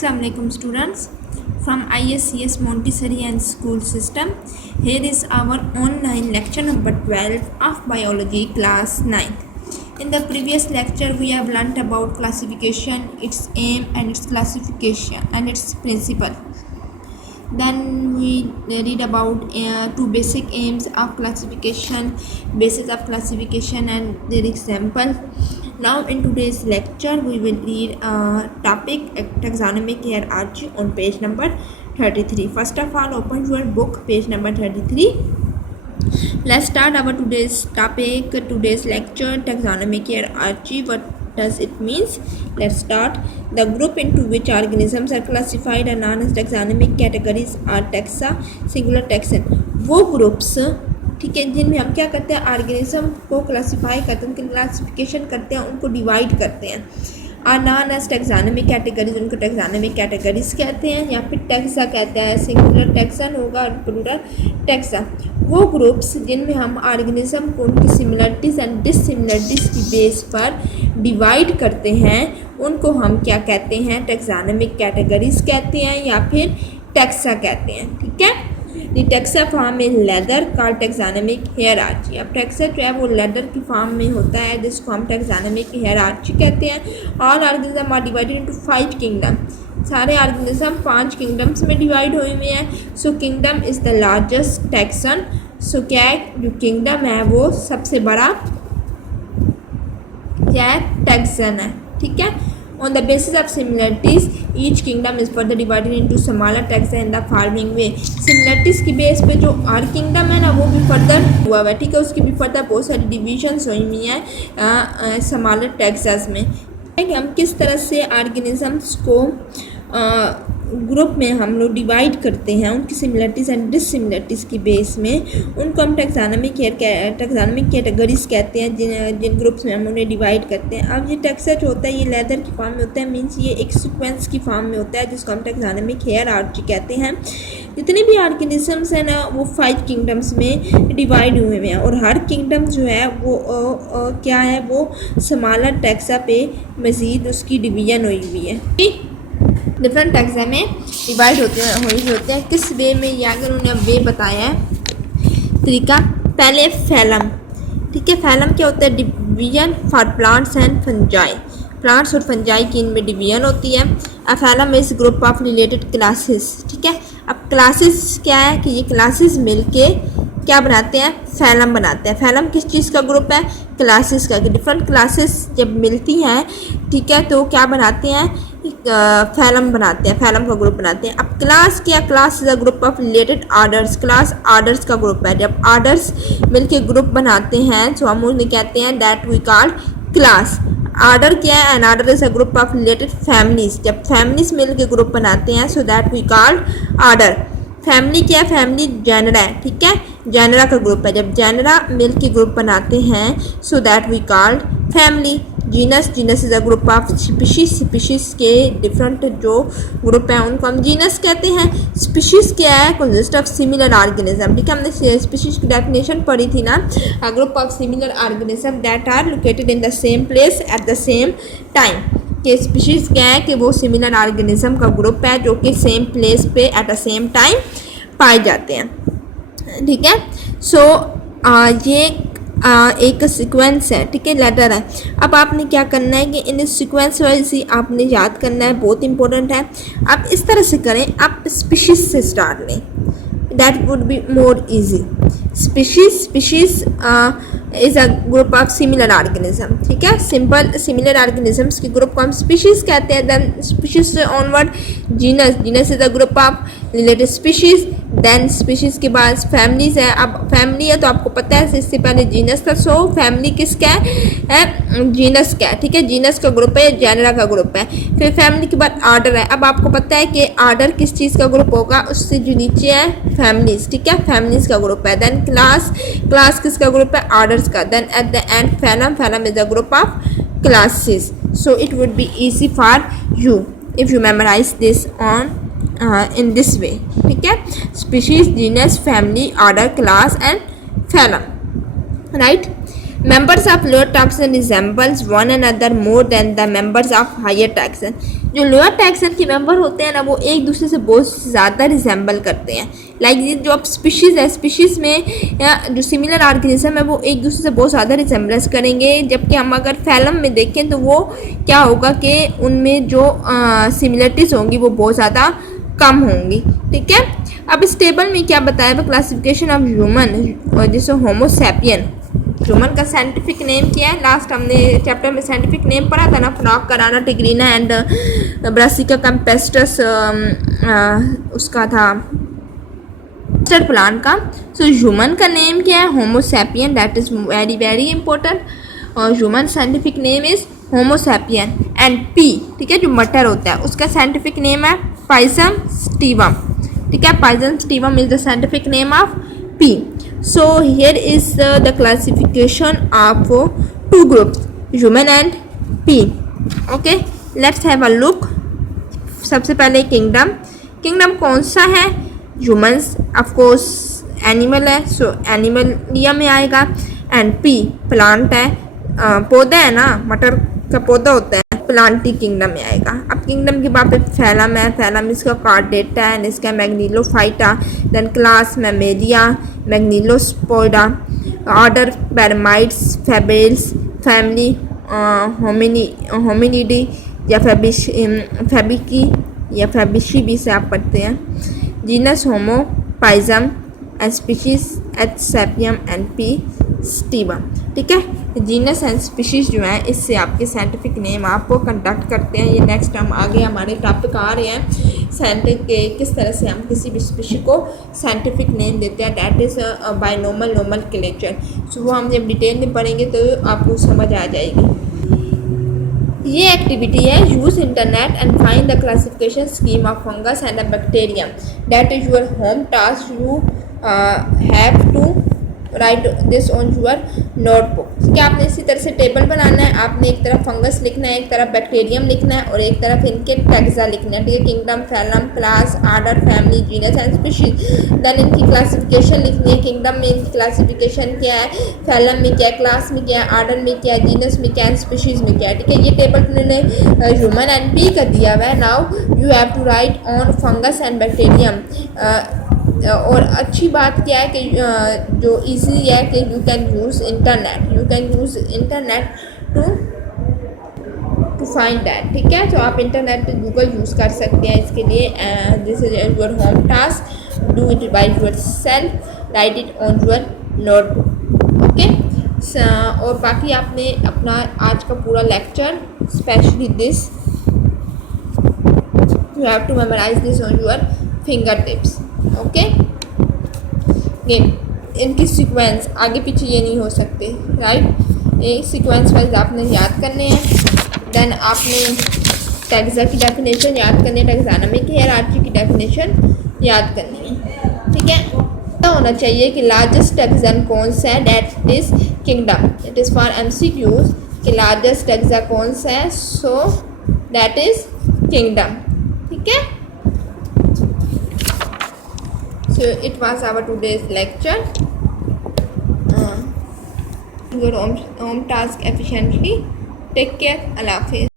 Assalamu alaikum students from ISES Montessori and School System. Here is our online lecture number 12 of Biology class 9. In the previous lecture we have learnt about classification, its aim and its classification and its principle. Then we read about two basic aims of classification, basis of classification and their example. Now in today's lecture we will read topic taxonomic hierarchy on page number 33. First of all, open your book, page number 33. Let's start our today's topic, today's lecture, taxonomic hierarchy. What does it means? Let's start. The group into which organisms are classified are known as taxonomic categories are taxa, singular taxon. वो groups, ठीक है, जिनमें हम क्या करते हैं, organism को classify करते हैं, उनकी क्लासिफिकेशन करते हैं, उनको डिवाइड करते हैं, are known as taxonomic categories, उनको टैक्सोनॉमिक कैटेगरीज कहते हैं, या फिर टैक्सा कहते हैं, सिंगुलर टैक्सन होगा और प्लूरल टैक्सा. वो ग्रुप्स जिनमें हम ऑर्गेनिज्म को उनकी सिमिलरिटीज़ एंड डिससिमिलरिटीज़ की बेस पर डिवाइड करते हैं, उनको हम क्या कहते हैं, टैक्सोनॉमिक कैटेगरीज कहते हैं या फिर टैक्सा कहते हैं. ठीक है. The taxa form in leather called taxonomic hierarchy. अब टैक्सा जो है वो लेदर की फॉर्म में होता है जिसको हम taxonomic hierarchy कहते हैं. All organisms are divided into 5 kingdom. सारे ऑर्गेनिज्म 5 किंगडम्स में डिवाइड हुए हुए हैं. So kingdom is the largest taxon. So क्या है, जो किंगडम है वो सबसे बड़ा क्या है, टैक्सन है. ठीक है. On the basis of similarities, each kingdom is further divided into smaller taxa in the following way. Similarities की बेस पे जो और किंगडम है ना वो भी फर्दर हुआ है. ठीक है. उसकी भी फर्दर बहुत सारी डिविजन्स हुई हुई हैं स्मॉलर टैक्सास में. हम किस तरह से ऑर्गेनिजम्स को ग्रुप में हम लोग डिवाइड करते हैं, उनकी सिमिलरिटीज़ एंड डिससिमिलरिटीज़ की बेस में, उनको हम टैक्सोनॉमिक कैटेगरीज कहते हैं जिन ग्रुप्स में हम उन्हें डिवाइड करते हैं. अब ये टैक्सा जो होता है ये लेदर की फॉर्म में होता है, मीन्स ये एक सीक्वेंस की फॉर्म में होता है जिसको हम टैक्सोनॉमिक हायरार्की कहते हैं. जितने भी ऑर्गेनिजम्स हैं ना वो 5 किंगडम्स में डिवाइड हुए हुए हैं और हर किंगडम जो है वो क्या है, वो स्मॉलर टैक्सा पे मज़ीद उसकी डिवीज़न हुई हुई है. ठीक. डिफरेंट टैक्सा में डिवाइड होते हैं. किस वे में, या अगर उन्हें वे बताया है तरीका. पहले फैलम. ठीक है. फैलम क्या होता है, division for plants and fungi. Plants और फंजाई की इनमें डिवीजन होती है. A phylum is group of related classes. ठीक है. अब क्लासेस क्या है कि ये क्लासेस मिलके क्या बनाते हैं, फैलम बनाते हैं. फैलम किस चीज़ का ग्रुप है, क्लासेस का. डिफरेंट क्लासेस जब मिलती हैं, ठीक है, तो क्या बनाते हैं, फैलम बनाते हैं, फैलम का ग्रुप बनाते हैं. अब क्लास क्या, class is a group of related orders. Class orders का ग्रुप है. जब आर्डर्स मिलके ग्रुप बनाते हैं तो हम उन्हें कहते हैं that we called class. Order क्या है, an order is a group of related families. जब फैमिलीज मिलके ग्रुप बनाते हैं so that we called order. Family क्या है, फैमिली जेनरा है. ठीक है. जेनरा का ग्रुप है. जब जेनरा मिलके ग्रुप बनाते हैं so that we called family. Genus, genus is a group of species. Species के डिफरेंट जो ग्रुप हैं उनको हम जीनस कहते हैं. स्पीशीज क्या है, कंसिस्ट ऑफ सिमिलर ऑर्गेनिज्म. ठीक है. हमने स्पीशीज की डेफिनेशन पढ़ी थी ना, a group of similar organism that are located in the same place at the same time. कि स्पीशीज क्या है कि वो सिमिलर ऑर्गेनिज्म का ग्रुप है जो कि सेम प्लेस पे एट द सेम टाइम पाए जाते हैं. ठीक है. सो ये एक सीक्वेंस है. ठीक है. लेटर है. अब आपने क्या करना है कि इन सीक्वेंस वाइज ही आपने याद करना है, बहुत इंपॉर्टेंट है. आप इस तरह से करें, आप स्पीशीज से स्टार्ट लें, that would be more easy. Species is a group of similar organism. ठीक है. सिंपल सिमिलर ऑर्गेनिजम्स के ग्रुप को हम स्पीशीज कहते हैं. देन स्पीशीज से onward genus. Genus is a group of related species. Then species के बाद फैमिलीज है. अब फैमिली है तो आपको पता है इससे पहले जीनस था. सो फैमिली किसका है, जीनस का है. ठीक है. जीनस का ग्रुप है, जेनरा का ग्रुप है. फिर फैमिली के बाद आर्डर है. अब आपको पता है कि आर्डर किस चीज़ का ग्रुप होगा, उससे जो नीचे है फैमिलीज. ठीक है. फैमिलीज का ग्रुप है. Then class. क्लास किसका ग्रुप है, आर्डर्स का. Then at the end phylum. Phylum is the group of classes. So it would be easy for you if you memorize this on in this way. ठीक है. Species, genus, family, order, class and phylum. Right. Members of lower taxon resembles one another more than the members of higher taxon. जो lower taxon के member होते हैं ना वो एक दूसरे से बहुत ज़्यादा रिजेंबल करते हैं. ये जो अब स्पीशीज़ है, स्पीशीज़ में जो सिमिलर ऑर्गेनिज्म है वो एक दूसरे से बहुत ज़्यादा रिजेंबलेंस करेंगे. जबकि हम अगर फैलम में देखें तो वो क्या होगा कि उनमें जो सिमिलरिटीज़ होंगी वो बहुत ज़्यादा कम होंगी. ठीक है. अब इस टेबल में क्या बताया हुआ क्लासिफिकेशन ऑफ ह्यूमन, जैसे होमोसैपियन. ह्यूमन का साइंटिफिक नेम क्या है? लास्ट हमने चैप्टर में साइंटिफिक नेम पढ़ा था ना, फ्रॉक कराना टिग्रीना एंड ब्रासिका कैम्पेस्टस, उसका था स्टर प्लांट का. सो ह्यूमन का नेम क्या है? Homo sapien. That is very very important. और human scientific name is homo sapien. And P, ठीक है, जो मटर होता है उसका साइंटिफिक नेम है पाइजम स्टीवम. ठीक है, pisum sativum is the scientific name of P. So here is the classification of two groups, human and pea. Okay, let's have a look. सबसे पहले किंगडम. किंगडम कौन सा है? ह्यूमंस ऑफ कोर्स एनिमल है, सो Animalia में आएगा. And P plant है, पौधा है ना, मटर का पौधा होता है, प्लांटी किंगडम में आएगा. अब किंगडम के बाद फैलम है. फैलम इसका कार्डेटा है, इसका magnoliophyta. Then class mammalia, magnoliopsida. Order primates, fabales. Family hominidae या फैबिकी या फैबिशी भी से आप पढ़ते हैं. Genus homo pisum. Species H sapiens and P sativum. ठीक है, जीनस एंड स्पीशीज जो है इससे आपके साइंटिफिक नेम आपको कंडक्ट करते हैं. ये नेक्स्ट हम आगे हमारे टॉपिक आ रहे हैं साइंटिफिक के किस तरह से हम किसी भी स्पीशी को साइंटिफिक नेम देते हैं. That is binomial nomenclature. So वो हम जब डिटेल में पढ़ेंगे तो आपको समझ आ जाएगी. ये एक्टिविटी है use internet and find the classification scheme of fungus and a bacterium. That is your home task. You have to write this on your notebook. ठीक है, आपने इसी तरह से टेबल बनाना है. आपने एक तरफ फंगस लिखना है, एक तरफ बैक्टीरियम लिखना है और एक तरफ इनके टैक्सा लिखना है. ठीक है, kingdom, phylum, class, order, family, genus and species. Then इनकी क्लासिफिकेशन लिखनी है. किंगडम में इनकी क्लासिफिकेशन क्या है, फैलम में क्या है, क्लास में क्या है, आर्डर में क्या है, जीनस में क्या है, स्पीशीज में क्या है. ठीक है, ये टेबल उन्होंने ह्यूमन एंड पी का दिया हुआ है. Now you have to write on fungus and bacterium. और अच्छी बात क्या है कि जो इजी है कि you can use internet to find that. ठीक है, तो आप इंटरनेट पे गूगल यूज़ कर सकते हैं इसके लिए. This is your home task. Do it by yourself. Write it on your notebook. Okay, और बाकी आपने अपना आज का पूरा lecture, specially this, you have to memorise this on your fingertips. Okay, इनकी सीक्वेंस आगे पीछे ये नहीं हो सकते. राइट, एक सीक्वेंस वाइज आपने याद करने हैं. देन आपने टैक्सा की डेफिनेशन याद करनी है, टैक्सोनॉमिक हायरार्की की डेफिनेशन याद करनी है. ठीक है, पता होना चाहिए कि लार्जेस्ट टैक्सन कौन सा है. That is kingdom. It is for MCQs कि लार्जेस्ट टैक्सा कौन सा है. So that is kingdom. ठीक है. So it was our today's lecture. Your home task efficiently. Take care. Allah Hafiz.